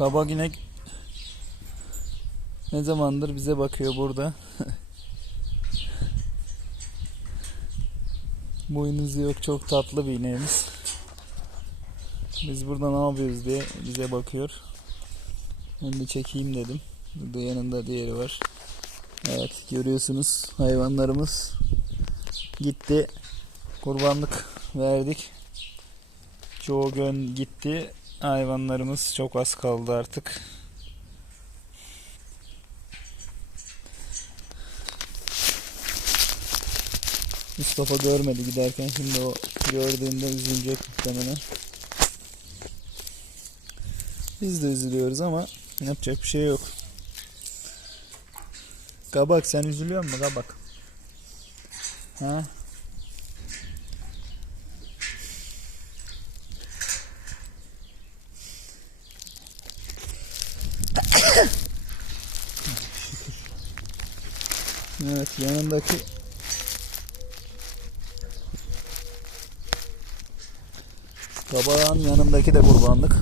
Kabak inek ne zamandır bize bakıyor burada. Boynuzu yok çok tatlı bir ineğimiz. Biz burada ne yapıyoruz diye bize bakıyor. Ben de çekeyim dedim. Burada yanında diğeri var. Evet görüyorsunuz hayvanlarımız gitti. Kurbanlık verdik. Çoğu gün gitti. Hayvanlarımız çok az kaldı artık. Mustafa görmedi giderken şimdi o gördüğünde üzülecek muhtemelen. Biz de üzülüyoruz ama yapacak bir şey yok. Kabak sen üzülüyor musun kabak? Ha? Evet yanındaki Kabağın yanındaki de kurbanlık.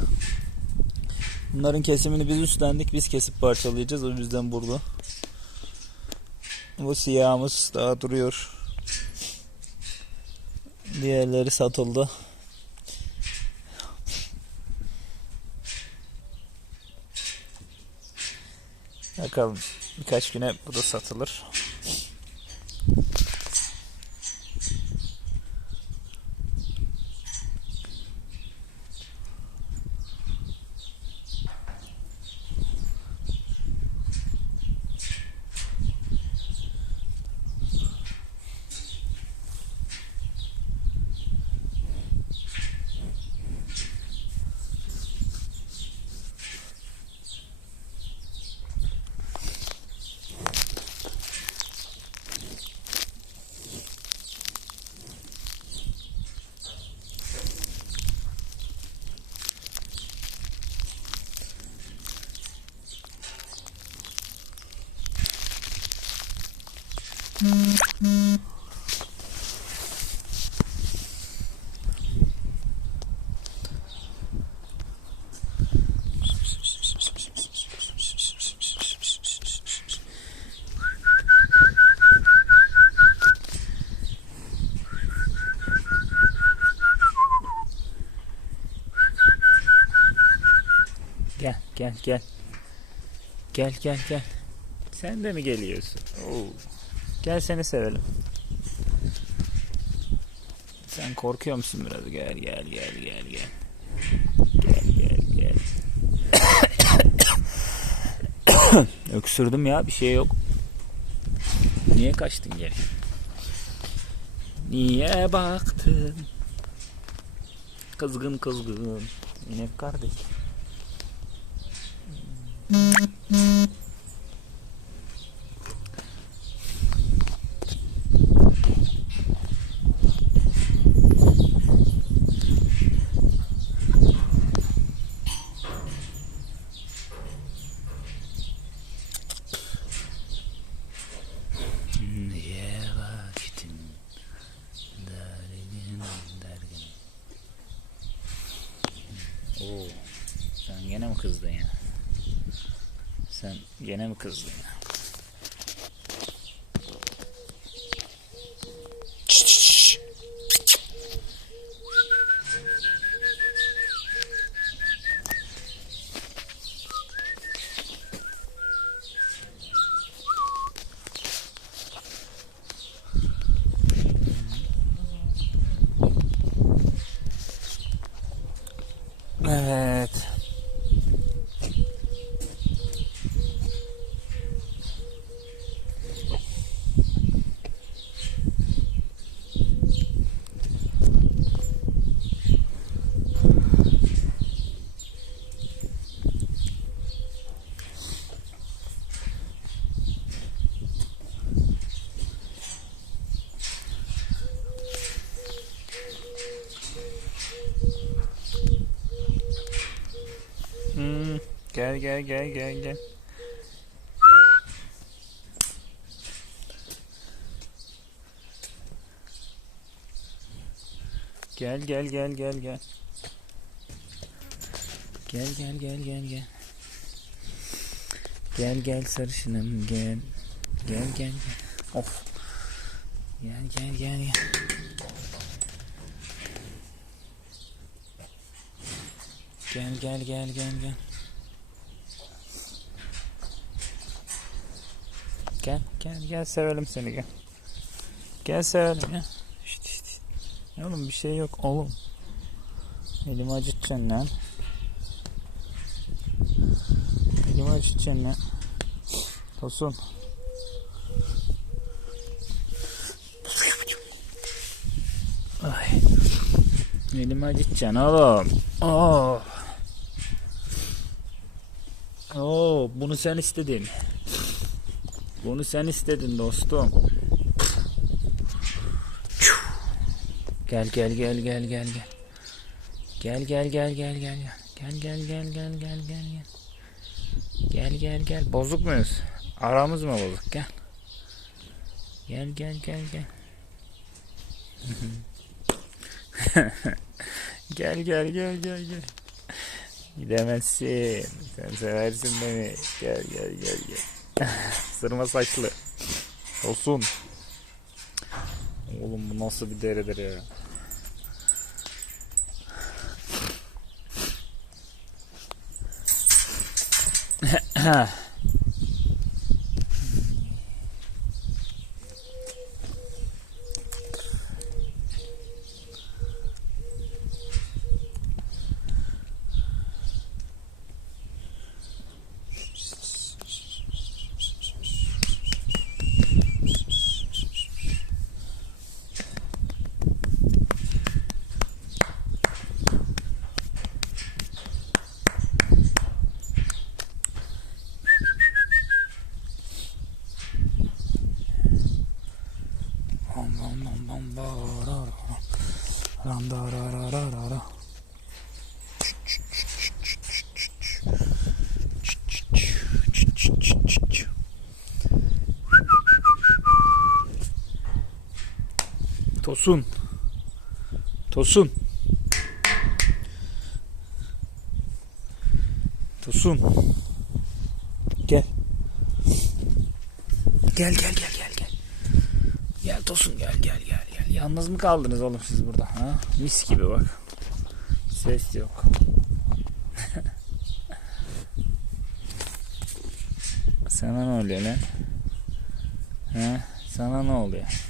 Bunların kesimini biz üstlendik. Biz kesip parçalayacağız. O yüzden burada. Bu siyahımız daha duruyor. Diğerleri satıldı. Bakalım birkaç güne bu da satılır. Gel gel gel. Gel gel. Sen de mi geliyorsun? Oo. Gel seni sevelim. Sen korkuyor musun biraz? Gel gel gel gel gel. Gel gel gel. Öksürdüm ya bir şey yok. Niye kaçtın geri? Niye baktın? Kızgın kızgın. İnek kardeş. Oo, sen gene mi kızdın ya? Sen gene mi kızdın ya? Evet. Hmm, gel gel gel gel gel. Gel gel gel gel gel. Gel gel gel gel gel. Gel sarışınım gel. Gel gel gel. Of. Gel gel gel gel. Gel gel gel gel gel. Gel gel gel sevelim seni gel. Gel sevelim ya. Şişt, şişt, Oğlum bir şey yok oğlum. Elimi acıtacaksın lan. Elimi acıtacaksın lan. Tosun. Ay. Elimi acıtacaksın oğlum. Oh. Oo, bunu sen istedin. Bunu sen istedin dostum. Gel gel gel gel gel gel. Gel gel gel gel gel gel. Gel gel gel gel gel gel gel. Gel gel gel. Bozuk muyuz? Aramız mı bozuk? Gel. Gel gel gel gel. gel gel gel gel gel. Gidemezsin. Sen seversin beni. Gel gel gel gel. Sırma saçlı. Olsun. Oğlum bu nasıl bir deredir ya. Bam da ra ra ra ra ra. Tosun. Tosun. Tosun. Gel. Gel gel gel gel gel. Gel Tosun gel gel gel. Yalnız mı kaldınız oğlum siz burada? Ha? Mis gibi bak. Ses yok. Sana ne oluyor lan? Ha? Sana ne oluyor?